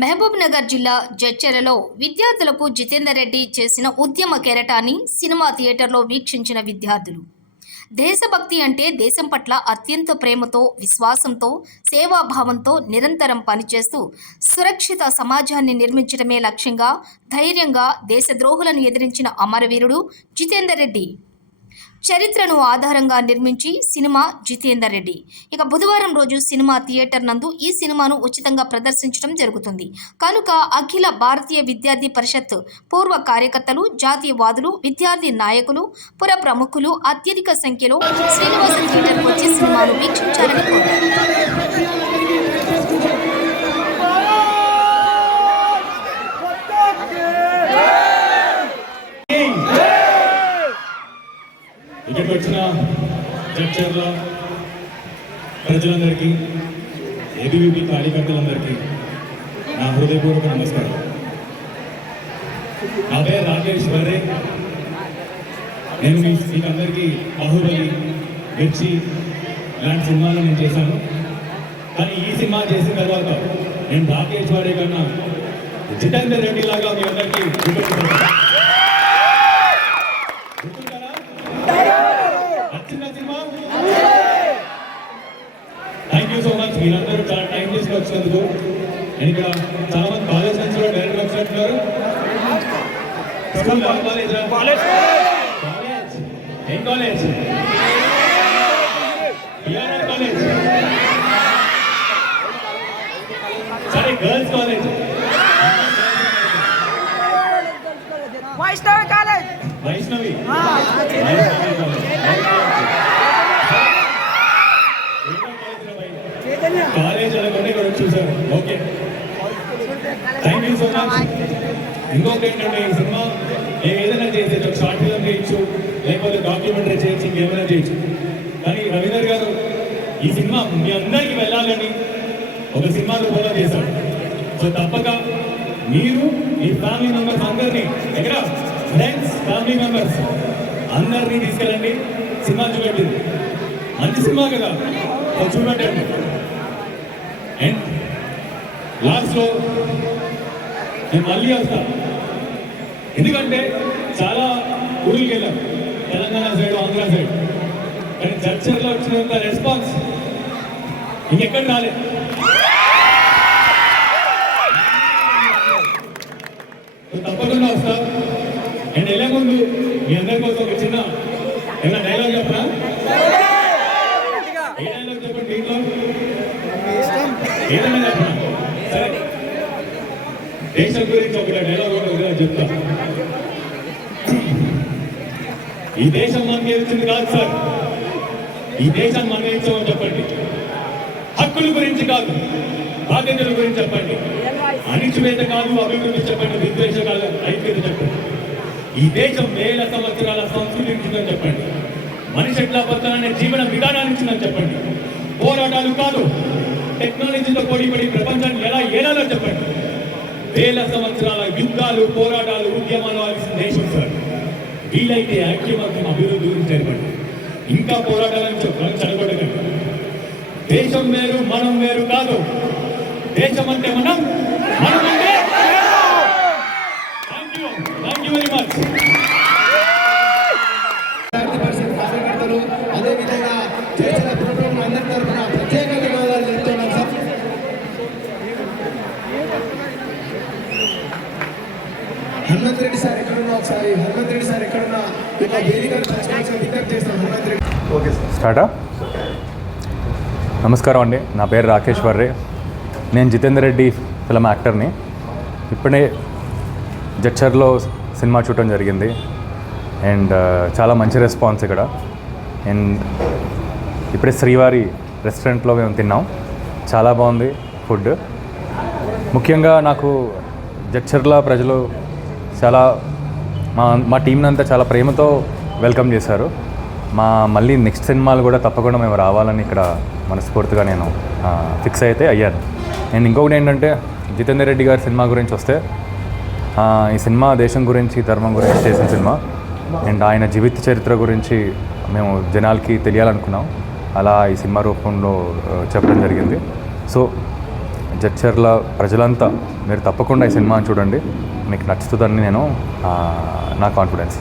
మహబూబ్నగర్ జిల్లా జడ్చెరలో విద్యార్థులకు జితేందర్ రెడ్డి చేసిన ఉద్యమ కెరటాన్ని సినిమా థియేటర్లో వీక్షించిన విద్యార్థులు. దేశభక్తి అంటే దేశం పట్ల అత్యంత ప్రేమతో విశ్వాసంతో సేవాభావంతో నిరంతరం పనిచేస్తూ సురక్షిత సమాజాన్ని నిర్మించడమే లక్ష్యంగా ధైర్యంగా దేశద్రోహులను ఎదిరించిన అమరవీరుడు జితేందర్ రెడ్డి. చరిత్రను ఆధారంగా నిర్మించి సినిమా జితేందర్ రెడ్డి. ఇక బుధవారం రోజు సినిమా థియేటర్ నందు ఈ సినిమాను ఉచితంగా ప్రదర్శించడం జరుగుతుంది. కనుక అఖిల భారతీయ విద్యార్థి పరిషత్ పూర్వ కార్యకర్తలు జాతీయవాదులు విద్యార్థి నాయకులు పుర ప్రముఖులు అత్యధిక సంఖ్యలో శ్రీనివాస థియేటర్ వచ్చి సినిమాను వీక్షించాలని కోరారు. ఇక్కడికి వచ్చిన జడ్చర్ల ప్రజలందరికీ ఏబీవీపీ కార్యకర్తలందరికీ నా హృదయపూర్వక నమస్కారం నా పేరు రాకేష్ బర్రే నేను మీ అందరికీ బాహుబలి మిర్చి ఇలాంటి సినిమాలు నేను చేశాను. కానీ ఈ సినిమా చేసిన తర్వాత నేను రాకేష్ వర్రే కన్నా జితేందర్ రెడ్డి లాగా మీ అందరికీ టైం తీసుకుని వచ్చినందుకు నేను ఇక్కడ చాలా మంది కాలేజ్ నుంచి కూడా డైరెక్ట్ వచ్చినట్టున్నారు స్కూల్ కాలేజ్ కాలేజ్ ఏం కాలేజ్ బిఆర్ఆర్ కాలేజ్ సరే girls college Vaishnavi college Vaishnavi Vaishnavi college okay thank you so much ఇంకొకటి ఏంటంటే ఈ సినిమా నేను ఏదైనా చేసేది ఒక షార్ట్ ఫిల్మ్ చేయొచ్చు లేకపోతే డాక్యుమెంటరీ చేయొచ్చు ఇంకేమైనా చేయొచ్చు. కానీ రవీందర్ గారు ఈ సినిమా మీ అందరికీ వెళ్ళాలని ఒక సినిమా రూపంలో చేశాడు సో తప్పక మీరు మీ ఫ్యామిలీ మెంబర్స్ అందరినీ ఎక్కడ? ఫ్రెండ్స్ ఫ్యామిలీ మెంబర్స్ అందరినీ తీసుకెళ్ళండి. సినిమా చూపెట్టింది. మంచి సినిమా కదా. చూపెట్టండి. అండ్ లాస్ట్లో నేను మళ్ళీ వస్తాను ఎందుకంటే చాలా ఊరికి వెళ్ళాం. Telangana side Andhra side. కానీ చర్చలో వచ్చినంత రెస్పాన్స్ ఇంకెక్కడ రాలేదు తప్పకుండా వస్తా. అండ్ వెళ్ళే ముందు మీ అందరి కోసం ఒక చిన్న ఏమైనా డైలాగ్ చెప్పనా? ఏ డైలాగ్ చెప్పండి దీంట్లో? ఏదైనా చెప్పనా? సరే దేశం గురించి ఒక డైలాగ్ ఒకటి చెప్తా. ఈ దేశం మనకి ఇచ్చింది కాదు సార్. ఈ దేశం మన ఇచ్చామని చెప్పండి. హక్కుల గురించి కాదు బాధ్యతల గురించి చెప్పండి. అణిచివేత కాదు అభివృద్ధి చెప్పండి విద్వేష కాదు ఐక్యత చెప్పండి. ఈ దేశం వేల సంవత్సరాల సంస్కృతి ఇచ్చిందని చెప్పండి. మనిషి ఎట్లా బతకాలనే జీవన విధానాన్ని ఇచ్చిందని చెప్పండి. పోరాటాలు కాదు టెక్నాలజీతో పోటీపడి ప్రపంచాన్ని ఎలా ఏడాలో చెప్పండి. వేల సంవత్సరాల యుద్ధాలు పోరాటాలు ఉద్యమాలు ఆల్సిన దేశం సార్. వీలైతే ఐక్యమత్యం అభివృద్ధి గురించి చెప్పండి. ఇంకా పోరాటాలను చెప్పడం చదవడకండి దేశం వేరు మనం వేరు కాదు. దేశం అంటే మనం అంటే thank you thank you very much Vidyarthi Parishad కార్యకర్తలు అదేవిధంగా చేసిన ప్రోగ్రాం అందరి తరఫున ప్రత్యేక ధన్యవాదాలు చెప్తున్నాం సార్ హనుమంత్ రెడ్డి సార్ ఎక్కడున్నా ఒకసారి హనుమంత్ రెడ్డి సార్ ఎక్కడున్నా? వేదికను విజ్ఞప్తి చేస్తాం హనుమంత్ రెడ్డి? Okay sir. స్టార్టా? నమస్కారం అండి. నా పేరు రాకేష్ వర్రే. నేను జితేందర్ రెడ్డి ఫిలం యాక్టర్ని. ఇప్పుడే జడ్చర్లో సినిమా చూడటం జరిగింది. అండ్ చాలా మంచి రెస్పాన్స్ ఇక్కడ. అండ్ ఇప్పుడే శ్రీవారి రెస్టారెంట్లో మేము తిన్నాం. చాలా బాగుంది ఫుడ్. ముఖ్యంగా నాకు జడ్చర్ల ప్రజలు చాలా మా మా టీంని అంతా చాలా ప్రేమతో వెల్కమ్ చేశారు. మా మళ్ళీ నెక్స్ట్ సినిమాలు కూడా తప్పకుండా మేము రావాలని ఇక్కడ మనస్ఫూర్తిగా నేను ఫిక్స్ అయితే అయ్యాను. అండ్ ఇంకొకటి ఏంటంటే జితేందర్ రెడ్డి గారి సినిమా గురించి వస్తే ఈ సినిమా దేశం గురించి ధర్మం గురించి చేసిన సినిమా. అండ్ ఆయన జీవిత చరిత్ర గురించి మేము జనాలకి తెలియాలనుకున్నాం. అలా ఈ సినిమా రూపంలో చెప్పడం జరిగింది. సో జడ్చర్ల ప్రజలంతా మీరు తప్పకుండా ఈ సినిమాని చూడండి. మీకు నచ్చుతుందని నేను నా కాన్ఫిడెన్స్